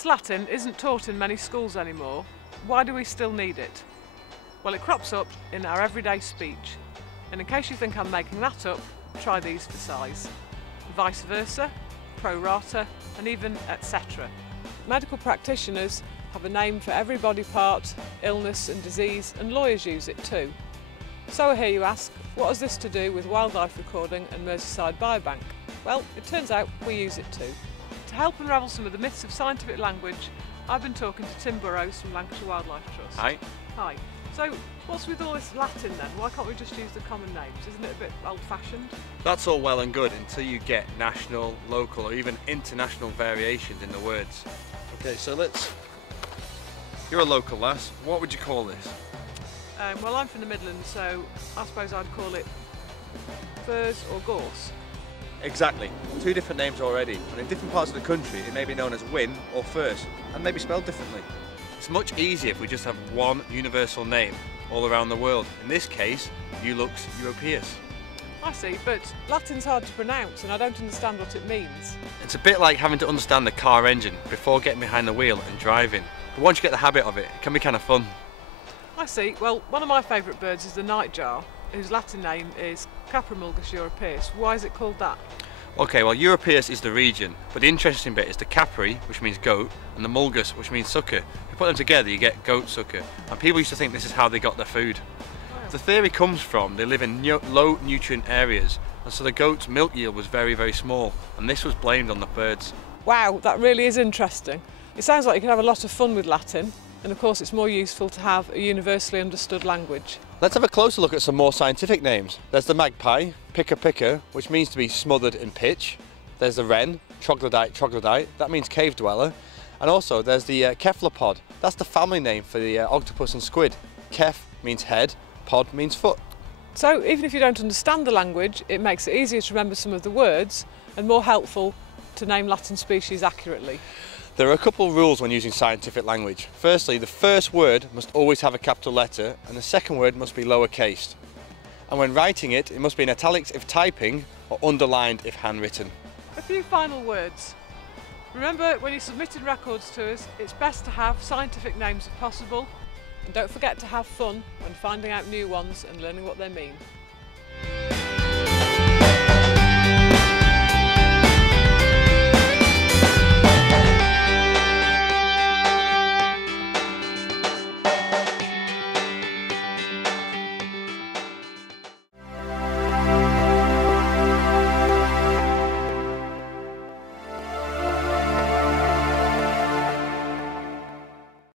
Since Latin isn't taught in many schools anymore, why do we still need it? Well, it crops up in our everyday speech, and in case you think I'm making that up, try these for size. Vice versa, pro rata, and even etc. Medical practitioners have a name for every body part, illness and disease, and lawyers use it too. So I hear you ask, what has this to do with wildlife recording and Merseyside Biobank? Well, it turns out we use it too. To help unravel some of the myths of scientific language, I've been talking to Tim Burrows from Lancashire Wildlife Trust. Hi. Hi. So, what's with all this Latin then? Why can't we just use the common names? Isn't it a bit old-fashioned? That's all well and good until you get national, local or even international variations in the words. Okay, so you're a local lass, what would you call this? Well, I'm from the Midlands, so I suppose I'd call it furze or gorse. Exactly, two different names already, and in different parts of the country it may be known as whin or furze, and may be spelled differently. It's much easier if we just have one universal name all around the world. In this case, Ulux europaeus. I see, but Latin's hard to pronounce and I don't understand what it means. It's a bit like having to understand the car engine before getting behind the wheel and driving. But once you get the habit of it, it can be kind of fun. I see. Well, one of my favourite birds is the nightjar, whose Latin name is Caprimulgus europaeus. Why is it called that? Okay, well, europaeus is the region, but the interesting bit is the capri, which means goat, and the mulgus, which means sucker. If you put them together, you get goat sucker, and people used to think this is how they got their food. Wow. The theory comes from they live in low nutrient areas, and so the goat's milk yield was very, very small, and this was blamed on the birds. Wow, that really is interesting. It sounds like you can have a lot of fun with Latin, and of course it's more useful to have a universally understood language. Let's have a closer look at some more scientific names. There's the magpie, picker picker, which means to be smothered in pitch. There's the wren, troglodyte troglodyte, that means cave dweller. And also there's the cephalopod, that's the family name for the octopus and squid. Ceph means head, pod means foot. So even if you don't understand the language, it makes it easier to remember some of the words and more helpful to name Latin species accurately. There are a couple of rules when using scientific language. Firstly, the first word must always have a capital letter and the second word must be lowercase. And when writing it, it must be in italics if typing or underlined if handwritten. A few final words. Remember, when you're submitting records to us, it's best to have scientific names if possible. And don't forget to have fun when finding out new ones and learning what they mean.